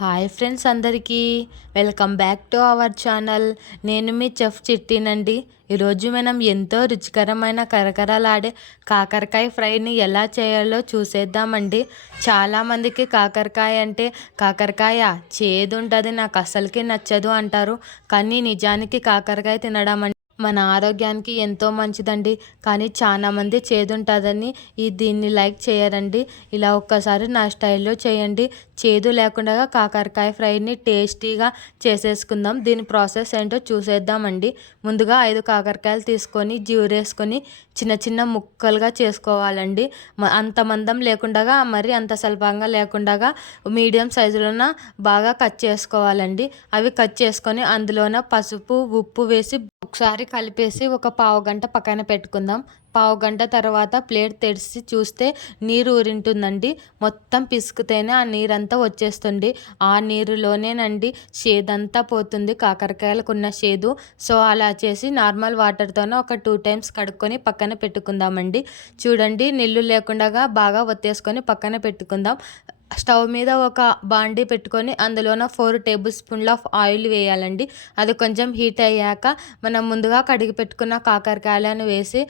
Hi friends అందరికీ welcome back to our channel. నేను మీ chef చిట్టినండి. ఈరోజు మనం ఎంతో రుచికరమైన కరకరలాడే కాకరకాయ ఫ్రైని ఎలా చేయాలో చూసేద్దామండి. చాలామందికి కాకరకాయ అంటే కాకరకాయ చేదు ఉంటుంది, నాకు అస్సలకి నచ్చదు అంటారు. కానీ నిజానికి కాకరకాయ తినడం మన ఆరోగ్యానికి ఎంతో మంచిదండి. కానీ చాలామంది చేదుంటుందని దీన్ని లైక్ చేయరండి. ఇలా ఒక్కసారి నా స్టైల్లో చేయండి. చేదు లేకుండా కాకరకాయ ఫ్రైని టేస్టీగా చేసేసుకుందాం. దీని ప్రాసెస్ ఏంటో చూసేద్దామండి. ముందుగా 5 కాకరకాయలు తీసుకొని జీవురేసుకొని చిన్న చిన్న ముక్కలుగా చేసుకోవాలండి. అంత మందం లేకుండా మరి అంత స్వల్పంగా లేకుండా మీడియం సైజులోన బాగా కట్ చేసుకోవాలండి. అవి కట్ చేసుకొని అందులోన పసుపు ఉప్పు వేసి ఒకసారి కలిపేసి ఒక పావుగంట పక్కన పెట్టుకుందాం. పావుగంట తర్వాత ప్లేట్ తెరిచి చూస్తే నీరు ఊరింటుందండి. మొత్తం పిసుకుతేనే ఆ నీరంతా వచ్చేస్తుంది. ఆ నీరులోనేనండి చేదంతా పోతుంది, కాకరకాయలకు ఉన్న చేదు. సో అలా చేసి నార్మల్ వాటర్తోనే ఒక 2 టైమ్స్ కడుక్కొని పక్కన పెట్టుకుందామండి. చూడండి, నీళ్ళు లేకుండా బాగా ఒత్తేసుకొని పక్కన పెట్టుకుందాం. స్టవ్ మీద ఒక బాండీ పెట్టుకొని అందులోన 4 టేబుల్ స్పూన్ల ఆఫ్ ఆయిల్ వేయాలండి. అది కొంచెం హీట్ అయ్యాక మనం ముందుగా కడిగి పెట్టుకున్న కాకరకాయలను వేసి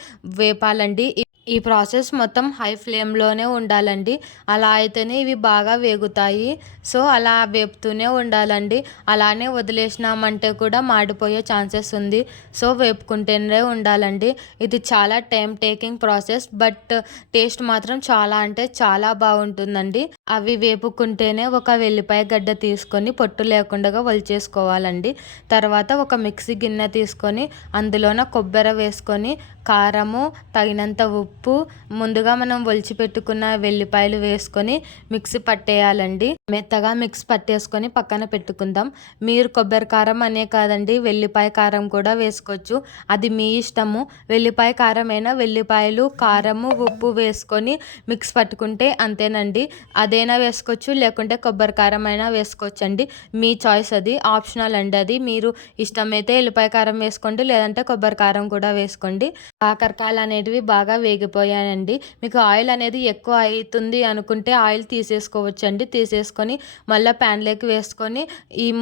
వేపాలండి. ఈ ప్రాసెస్ మొత్తం హై ఫ్లేమ్లోనే ఉండాలండి. అలా అయితేనే ఇవి బాగా వేగుతాయి. సో అలా వేపుతూనే ఉండాలండి. అలానే వదిలేసినామంటే కూడా మాడిపోయే ఛాన్సెస్ ఉంది. సో వేపుకుంటూనే ఉండాలండి. ఇది చాలా time taking process, but taste మాత్రం చాలా అంటే చాలా బాగుంటుందండి. అవి వేపుకుంటేనే ఒక వెల్లిపాయ గడ్డ తీసుకొని పొట్టు లేకుండా వలిచేసుకోవాలండి. తర్వాత ఒక మిక్సీ గిన్నె తీసుకొని అందులోన కొబ్బరి వేసుకొని కారము తగినంత ఉప్పు ముందుగా మనం ఒలిచి పెట్టుకున్న వెల్లిపాయలు వేసుకొని మిక్సీ పట్టేయాలండి. మెత్తగా మిక్స్ పట్టేసుకొని పక్కన పెట్టుకుందాం. మీరు కొబ్బరి కారం అనే కాదండి, వెల్లిపాయ కారం కూడా వేసుకోవచ్చు. అది మీ ఇష్టము. వెల్లిపాయ కారం అయినా వెల్లిపాయలు కారము ఉప్పు వేసుకొని మిక్స్ పట్టుకుంటే అంతేనండి. అదైనా వేసుకోవచ్చు, లేకుంటే కొబ్బరి కారం అయినా వేసుకోవచ్చు అండి. మీ చాయిస్, అది ఆప్షనల్ అండి. అది మీరు ఇష్టమైతే వెల్లిపాయ కారం వేసుకోండి, లేదంటే కొబ్బరి కారం కూడా వేసుకోండి. కాకరకాయలు అనేటివి బాగా వేగిపోయాయండి. మీకు ఆయిల్ అనేది ఎక్కువ అవుతుంది అనుకుంటే ఆయిల్ తీసేసుకోవచ్చండి. తీసేసుకొని మళ్ళీ ప్యాన్లోకి వేసుకొని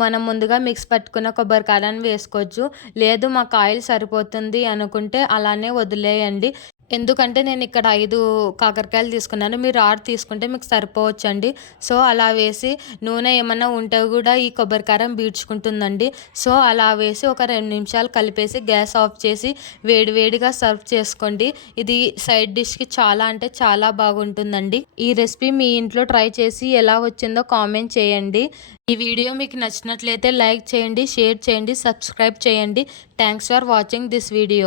మనం ముందుగా మిక్స్ పట్టుకున్న కొబ్బరి కారాన్ని వేసుకోవచ్చు. లేదు మాకు ఆయిల్ సరిపోతుంది అనుకుంటే అలానే వదిలేయండి. ఎందుకంటే నేను ఇక్కడ 5 కాకరకాయలు తీసుకున్నాను, మీరు 6 తీసుకుంటే మీకు సరిపోవచ్చండి. సో అలా వేసి నూనె ఏమన్నా ఉంటే కూడా ఈ కొబ్బరి కారం బీడ్చుకుంటుందండి. సో అలా వేసి ఒక 2 నిమిషాలు కలిపేసి గ్యాస్ ఆఫ్ చేసి వేడివేడిగా సర్వ్ చేసుకోండి. ఇది సైడ్ డిష్కి చాలా అంటే చాలా బాగుంటుందండి. ఈ రెసిపీ మీ ఇంట్లో ట్రై చేసి ఎలా వచ్చిందో కామెంట్ చేయండి. ఈ వీడియో మీకు నచ్చినట్లయితే లైక్ చేయండి, షేర్ చేయండి, సబ్స్క్రైబ్ చేయండి. Thanks for watching this video.